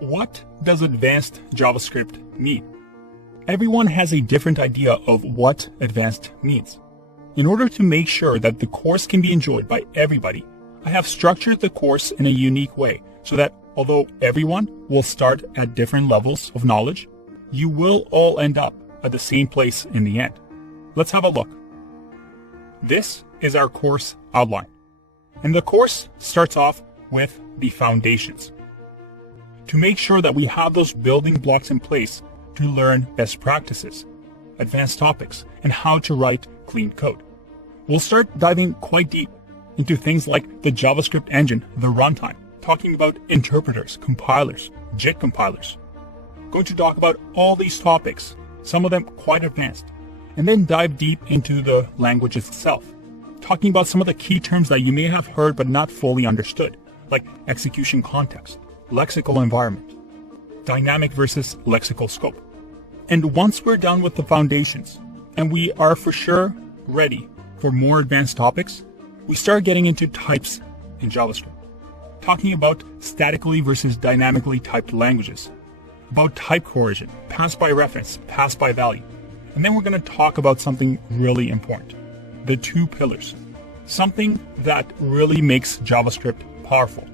What does advanced JavaScript mean? Everyone has a different idea of what advanced means. In order to make sure that the course can be enjoyed by everybody, I have structured the course in a unique way so that although everyone will start at different levels of knowledge, you will all end up at the same place in the end. Let's have a look. This is our course outline. And the course starts off with the foundations. To make sure that we have those building blocks in place to learn best practices, advanced topics, and how to write clean code. We'll start diving quite deep into things like the JavaScript engine, the runtime, talking about interpreters, compilers, JIT compilers. Going to talk about all these topics, some of them quite advanced, and then dive deep into the language itself, talking about some of the key terms that you may have heard but not fully understood, like execution context, lexical environment, dynamic versus lexical scope. And once we're done with the foundations, and we are for sure ready for more advanced topics, we start getting into types in JavaScript, talking about statically versus dynamically typed languages, about type coercion, pass by reference, pass by value. And then we're going to talk about something really important, the two pillars, something that really makes JavaScript powerful.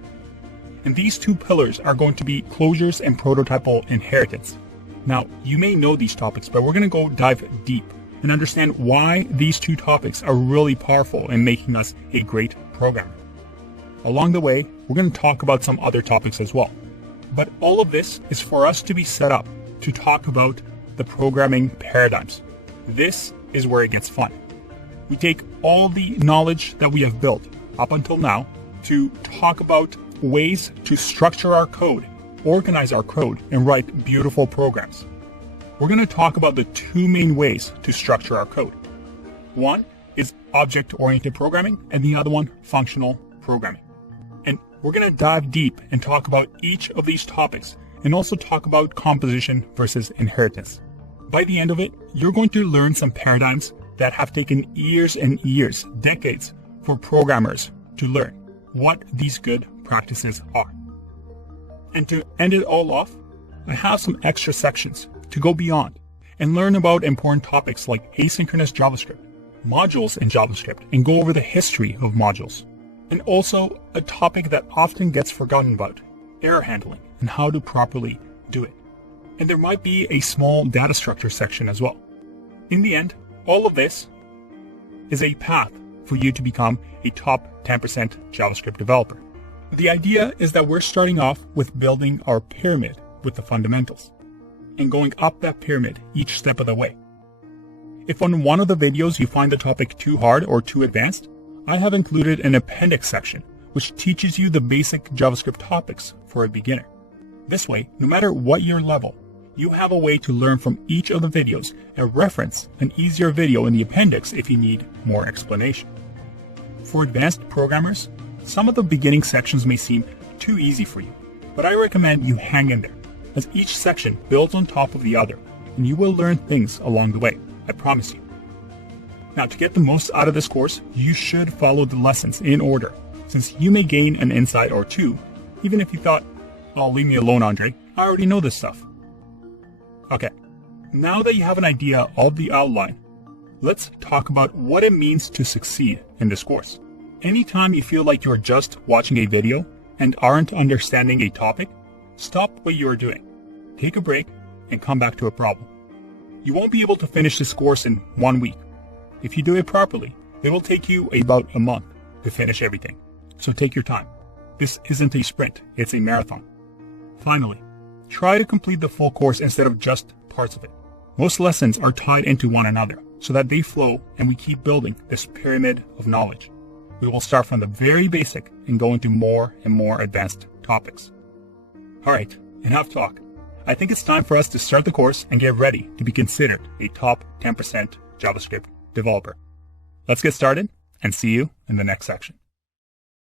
And these two pillars are going to be closures and prototypal inheritance. Now, you may know these topics, but we're going to go dive deep and understand why these two topics are really powerful in making us a great programmer. Along the way, we're going to talk about some other topics as well. But all of this is for us to be set up to talk about the programming paradigms. This is where it gets fun. We take all the knowledge that we have built up until now to talk about ways to structure our code, organize our code, and write beautiful programs. We're going to talk about the two main ways to structure our code. One is object-oriented programming, and the other one, functional programming. And we're going to dive deep and talk about each of these topics, and also talk about composition versus inheritance. By the end of it, you're going to learn some paradigms that have taken years and years, decades, for programmers to learn what these good practices are. And to end it all off, I have some extra sections to go beyond and learn about important topics like asynchronous JavaScript, modules in JavaScript, and go over the history of modules. And also a topic that often gets forgotten about, error handling and how to properly do it. And there might be a small data structure section as well. In the end, all of this is a path for you to become a top 10% JavaScript developer. The idea is that we're starting off with building our pyramid with the fundamentals and going up that pyramid each step of the way. If on one of the videos you find the topic too hard or too advanced, I have included an appendix section which teaches you the basic JavaScript topics for a beginner. This way, no matter what your level, you have a way to learn from each of the videos and reference an easier video in the appendix if you need more explanation. For advanced programmers, some of the beginning sections may seem too easy for you, but I recommend you hang in there, as each section builds on top of the other, and you will learn things along the way, I promise you. Now, to get the most out of this course, you should follow the lessons in order, since you may gain an insight or two, even if you thought, "Oh, leave me alone, Andre, I already know this stuff." Okay, now that you have an idea of the outline, let's talk about what it means to succeed in this course. Anytime you feel like you're just watching a video and aren't understanding a topic, stop what you are doing, take a break, and come back to a problem. You won't be able to finish this course in 1 week. If you do it properly, it will take you about a month to finish everything. So take your time. This isn't a sprint, it's a marathon. Finally, try to complete the full course instead of just parts of it. Most lessons are tied into one another so that they flow and we keep building this pyramid of knowledge. We will start from the very basic and go into more and more advanced topics. Alright, enough talk. I think it's time for us to start the course and get ready to be considered a top 10% JavaScript developer. Let's get started and see you in the next section.